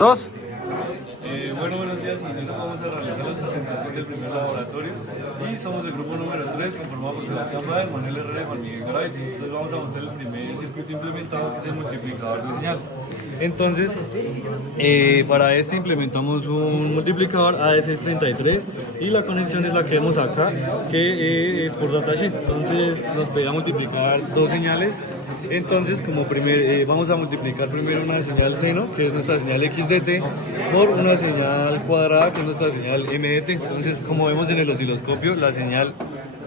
Dos. Bueno, buenos días. Y nosotros vamos a realizar la sustentación del primer laboratorio y somos el grupo número 3 conformado por Sebastián Báez, Manuel Herrera y Juan Miguel Garay. Entonces vamos a mostrar el primer circuito implementado, que es el multiplicador de señales. Entonces, para este implementamos un multiplicador AD633 y la conexión es la que vemos acá, que es por datasheet. Entonces nos pide multiplicar dos señales. Entonces, como vamos a multiplicar primero una señal seno, que es nuestra señal XDT, por una señal cuadrada, que es nuestra señal MDT. Entonces, como vemos en el osciloscopio, la señal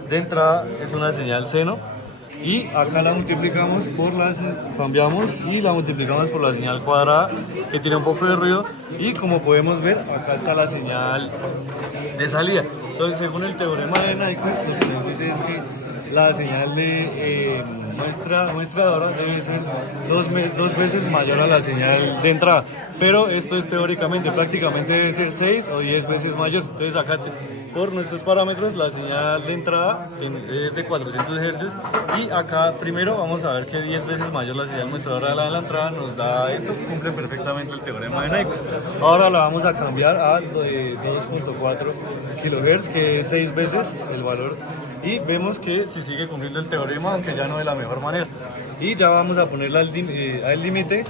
de entrada es una señal seno y acá la multiplicamos cambiamos y la multiplicamos por la señal cuadrada, que tiene un poco de ruido, y como podemos ver, acá está la señal de salida. Entonces, según el teorema de Nyquist, lo que nos dice es que la señal de muestradora debe ser dos veces mayor a la señal de entrada, pero esto es teóricamente, prácticamente debe ser 6 o 10 veces mayor. Entonces acá por nuestros parámetros la señal de entrada es de 400 Hz y acá primero vamos a ver que 10 veces mayor la señal muestradora de la entrada nos da esto, cumple perfectamente el teorema de Nyquist. Ahora la vamos a cambiar a 2.4 kHz, que es 6 veces el valor, y vemos que se sigue cumpliendo el teorema, aunque ya no de la mejor manera. Y ya vamos a ponerla al límite.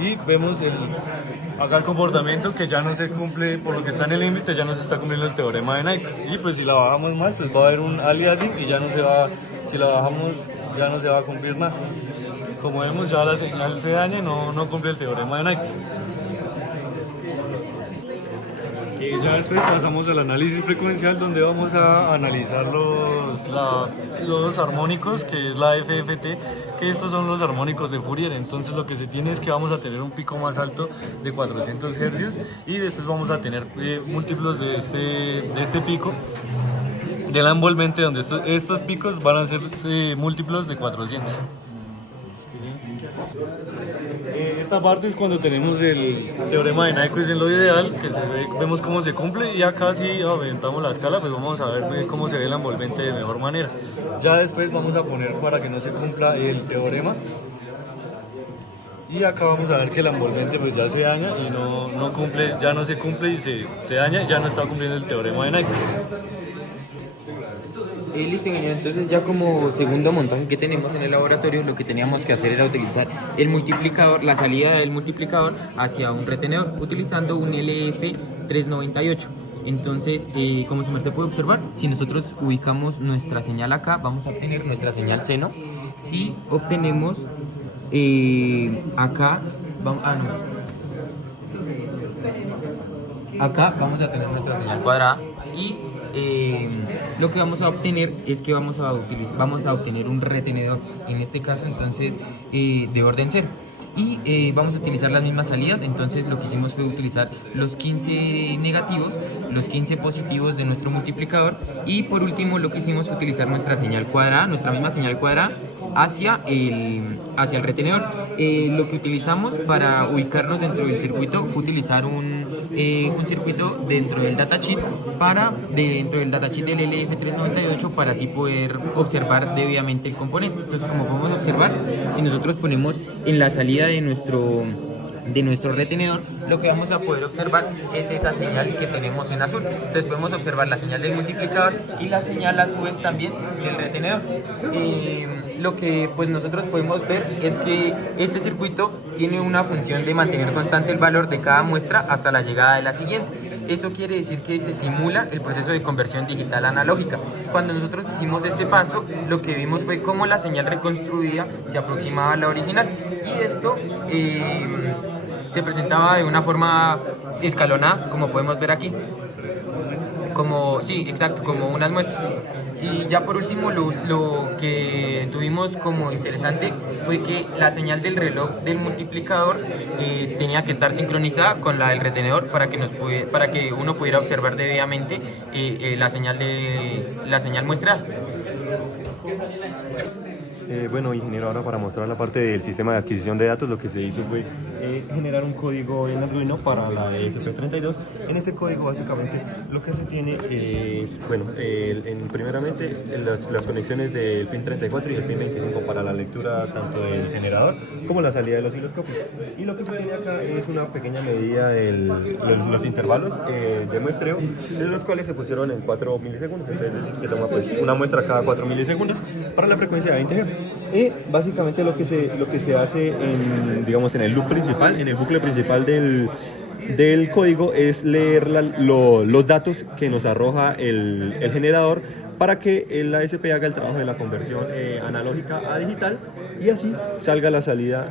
Y vemos acá el comportamiento, que ya no se cumple, por lo que está en el límite, ya no se está cumpliendo el teorema de Nyquist. Y pues si la bajamos más, pues va a haber un aliasing y ya no se va, si la bajamos ya no se va a cumplir nada. Como vemos, ya la señal se daña y no cumple el teorema de Nyquist. Ya después pasamos al análisis frecuencial, donde vamos a analizar los armónicos, que es la FFT, que estos son los armónicos de Fourier. Entonces lo que se tiene es que vamos a tener un pico más alto de 400 Hz y después vamos a tener múltiplos de este pico de la envolvente, donde estos picos van a ser múltiplos de 400. Esta parte es cuando tenemos el teorema de Nyquist en lo ideal, que vemos cómo se cumple, y acá si aumentamos la escala, pues vamos a ver cómo se ve la envolvente de mejor manera. Ya después vamos a poner, para que no se cumpla el teorema, y acá vamos a ver que la envolvente pues ya se daña y no cumple, ya no se cumple y se daña, ya no está cumpliendo el teorema de Nyquist. Listo, ingeniero. Entonces, ya como segundo montaje que tenemos en el laboratorio, lo que teníamos que hacer era utilizar el multiplicador, la salida del multiplicador hacia un retenedor, utilizando un LF398. Entonces, como se puede observar, si nosotros ubicamos nuestra señal acá, vamos a obtener nuestra señal seno. Si obtenemos acá, acá vamos a tener nuestra señal cuadrada, y lo que vamos a obtener es que vamos a obtener un retenedor, en este caso entonces de orden 0, y vamos a utilizar las mismas salidas. Entonces lo que hicimos fue utilizar los 15 negativos, los 15 positivos de nuestro multiplicador, y por último lo que hicimos fue utilizar nuestra señal cuadrada, nuestra misma señal cuadrada, hacia el retenedor. Lo que utilizamos para ubicarnos dentro del circuito fue utilizar un circuito dentro del datasheet del LF398, para así poder observar debidamente el componente. Entonces, como podemos observar, si nosotros ponemos en la salida de nuestro retenedor, lo que vamos a poder observar es esa señal que tenemos en azul. Entonces podemos observar la señal del multiplicador y la señal a su vez también del retenedor. Lo que pues nosotros podemos ver es que este circuito tiene una función de mantener constante el valor de cada muestra hasta la llegada de la siguiente. Esto quiere decir que se simula el proceso de conversión digital analógica. Cuando nosotros hicimos este paso, lo que vimos fue cómo la señal reconstruida se aproximaba a la original, y esto se presentaba de una forma escalonada, como podemos ver aquí, como unas muestras. Y ya por último, lo que tuvimos como interesante fue que la señal del reloj del multiplicador tenía que estar sincronizada con la del retenedor para que uno pudiera observar debidamente la señal muestrada. Bueno, ingeniero, ahora para mostrar la parte del sistema de adquisición de datos, lo que se hizo fue generar un código en Arduino para la ESP32. En este código básicamente lo que se tiene es, bueno, primeramente las conexiones del pin 34 y el pin 25 para la lectura tanto del generador como la salida del osciloscopio. Y lo que se tiene acá es una pequeña medida de los intervalos de muestreo, de los cuales se pusieron en 4 milisegundos, entonces es decir que toma pues una muestra cada 4 milisegundos para la frecuencia de 20 Hz. Y básicamente lo que se hace digamos, en el loop principal, en el bucle principal del código, es leer los datos que nos arroja el generador para que la ASP haga el trabajo de la conversión analógica a digital y así salga la salida,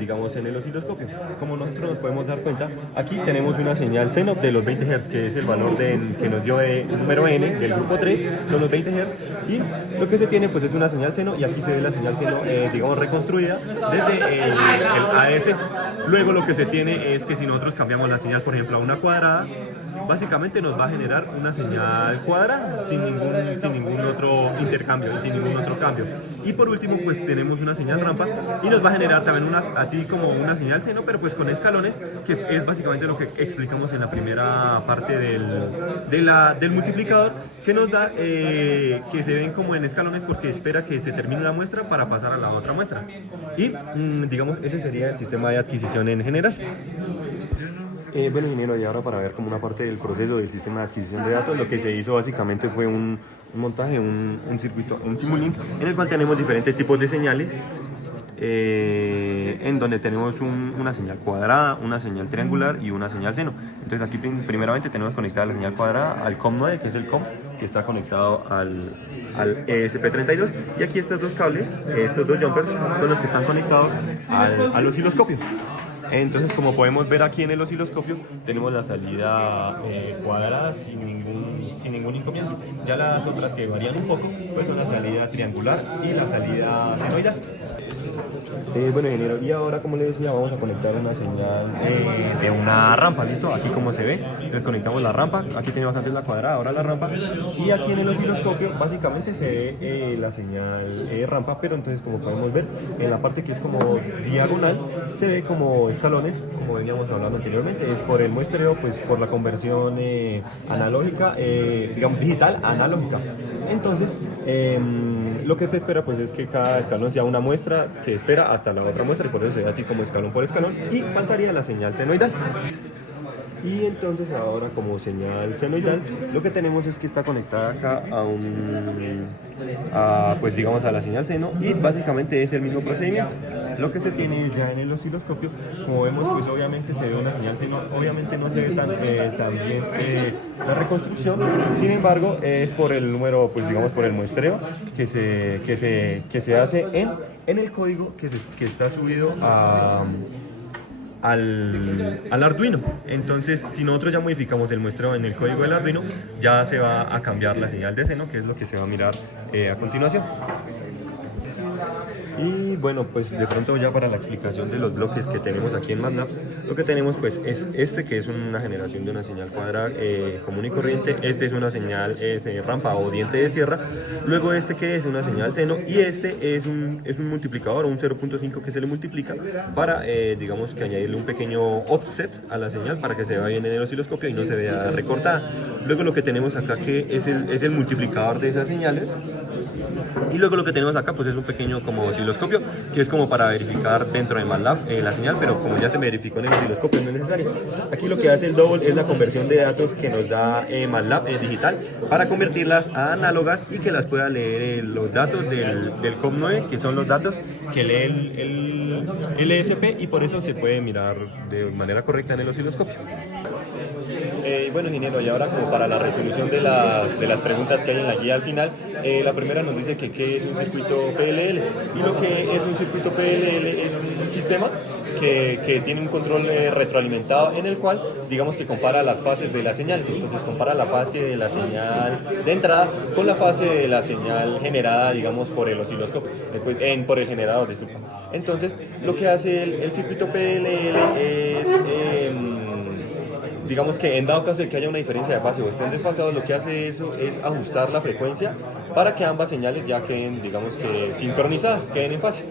digamos, en el osciloscopio. Como nosotros nos podemos dar cuenta, aquí tenemos una señal seno de los 20 Hz, que es el valor que nos dio el número n del grupo 3, son los 20 Hz, y lo que se tiene pues es una señal seno, y aquí se ve la señal seno, digamos, reconstruida desde el AS. Luego lo que se tiene es que si nosotros cambiamos la señal, por ejemplo, a una cuadrada, básicamente nos va a generar una señal cuadrada sin ningún otro intercambio, sin ningún otro cambio. Y por último pues tenemos una señal rampa y nos va a generar también así como una señal seno, pero pues con escalones, que es básicamente lo que explicamos en la primera parte del multiplicador, que nos da que se ven como en escalones porque espera que se termine la muestra para pasar a la otra muestra. Y digamos, ese sería el sistema de adquisición en general. Bueno, ingeniero, y ahora para ver como una parte del proceso del sistema de adquisición de datos, lo que se hizo básicamente fue un montaje, un circuito en Simulink, en el cual tenemos diferentes tipos de señales, en donde tenemos una señal cuadrada, una señal triangular y una señal seno. Entonces aquí primeramente tenemos conectada la señal cuadrada al COM9, que es el COM, que está conectado al ESP32, y aquí estos dos cables, estos dos jumpers, son los que están conectados al osciloscopio. Entonces, como podemos ver aquí en el osciloscopio, tenemos la salida cuadrada sin ningún inconveniente. Ya las otras que varían un poco, pues son la salida triangular y la salida senoidal. Bueno, ingeniero, y ahora, como le decía, vamos a conectar una señal de una rampa, ¿listo? Aquí como se ve, entonces conectamos la rampa, aquí teníamos antes la cuadrada, ahora la rampa, y aquí en el osciloscopio básicamente se ve la señal rampa, pero entonces, como podemos ver, en la parte que es como diagonal, se ve como escalones, como veníamos hablando anteriormente, es por el muestreo, pues por la conversión analógica, digamos digital analógica. Entonces, lo que se espera pues es que cada escalón sea una muestra que espera hasta la otra muestra, y por eso se ve así como escalón por escalón, y faltaría la señal senoidal. Y entonces ahora, como señal senoidal, lo que tenemos es que está conectada acá pues digamos a la señal seno, y básicamente es el mismo procedimiento. Lo que se tiene ya en el osciloscopio, como vemos, pues obviamente se ve una señal seno, obviamente no se ve tan bien la reconstrucción, sin embargo es por el número, pues digamos por el muestreo que se hace en el código que está subido al Arduino. Entonces, si nosotros ya modificamos el muestreo en el código del Arduino, ya se va a cambiar la señal de seno, que es lo que se va a mirar a continuación. Y bueno, pues de pronto ya para la explicación de los bloques que tenemos aquí en MATLAB, lo que tenemos pues es este, que es una generación de una señal cuadrada común y corriente. Este es una señal rampa o diente de sierra. Luego este, que es una señal seno, y este es un multiplicador, un 0.5 que se le multiplica para digamos que añadirle un pequeño offset a la señal para que se vea bien en el osciloscopio y no se vea recortada. Luego lo que tenemos acá, que es el multiplicador de esas señales. Y luego lo que tenemos acá pues es un pequeño como osciloscopio, que es como para verificar dentro de MATLAB la señal, pero como ya se verificó en el osciloscopio no es necesario. Aquí lo que hace el double es la conversión de datos que nos da MATLAB digital, para convertirlas a análogas y que las pueda leer los datos del COM9, que son los datos que lee el ESP, y por eso se puede mirar de manera correcta en el osciloscopio. Bueno, ingeniero, y ahora como para la resolución de las preguntas que hay en la guía al final, la primera nos dice que qué es un circuito PLL, y lo que es un circuito PLL es un sistema que tiene un control retroalimentado, en el cual digamos que compara las fases de la señal. Entonces compara la fase de la señal de entrada con la fase de la señal generada, digamos, por el osciloscopio, por el generador, disculpa. Entonces lo que hace el circuito PLL es digamos que en dado caso de que haya una diferencia de fase o estén desfasados, lo que hace eso es ajustar la frecuencia para que ambas señales ya queden, digamos que sincronizadas, queden en fase.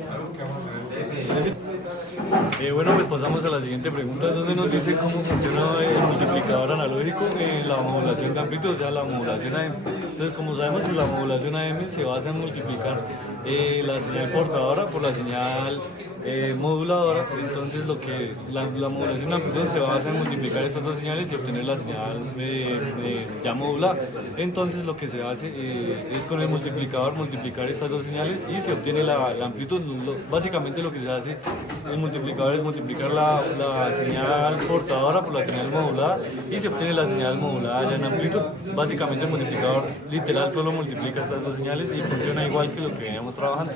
Bueno, pues pasamos a la siguiente pregunta, donde nos dice cómo funciona el multiplicador analógico en la modulación de amplitud, o sea, la modulación AM. Entonces, como sabemos, pues, la modulación AM se basa en multiplicar la señal portadora por la señal moduladora. Entonces, la modulación de amplitud se basa en multiplicar estas dos señales y obtener la señal ya modulada. Entonces, lo que se hace es con el multiplicador multiplicar estas dos señales y se obtiene la amplitud. Básicamente, lo que se hace el multiplicador es multiplicar la señal portadora por la señal modulada y se obtiene la señal modulada ya en amplitud. Básicamente el multiplicador literal solo multiplica estas dos señales y funciona igual que lo que veníamos trabajando.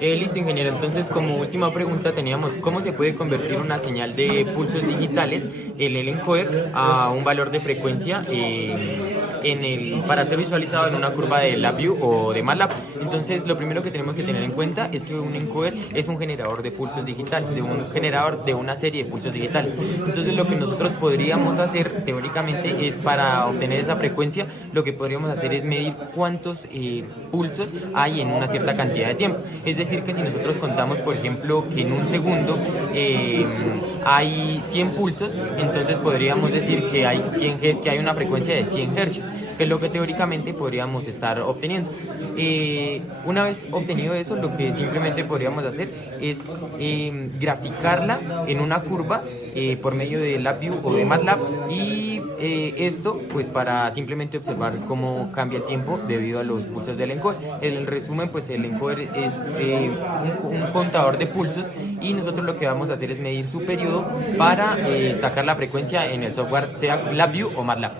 Listo, ingeniero. Entonces, como última pregunta teníamos, ¿cómo se puede convertir una señal de pulsos digitales, el encoder, a un valor de frecuencia para ser visualizado en una curva de LabVIEW o de MATLAB? Entonces, lo primero que tenemos que tener en cuenta es que un encoder es un generador de pulsos digitales, de un generador de una serie de pulsos digitales. Entonces, lo que nosotros podríamos hacer teóricamente es, para obtener esa frecuencia, lo que podríamos hacer es medir cuántos pulsos hay en una cierta cantidad de tiempo. Es decir, que si nosotros contamos, por ejemplo, que en un segundo hay 100 pulsos, entonces podríamos decir que hay una frecuencia de 100 hercios, que es lo que teóricamente podríamos estar obteniendo. Una vez obtenido eso, lo que simplemente podríamos hacer es graficarla en una curva por medio de LabVIEW o de MATLAB, y esto pues para simplemente observar cómo cambia el tiempo debido a los pulsos del encoder. En resumen, pues el encoder es un contador de pulsos, y nosotros lo que vamos a hacer es medir su periodo para sacar la frecuencia en el software, sea LabVIEW o MATLAB.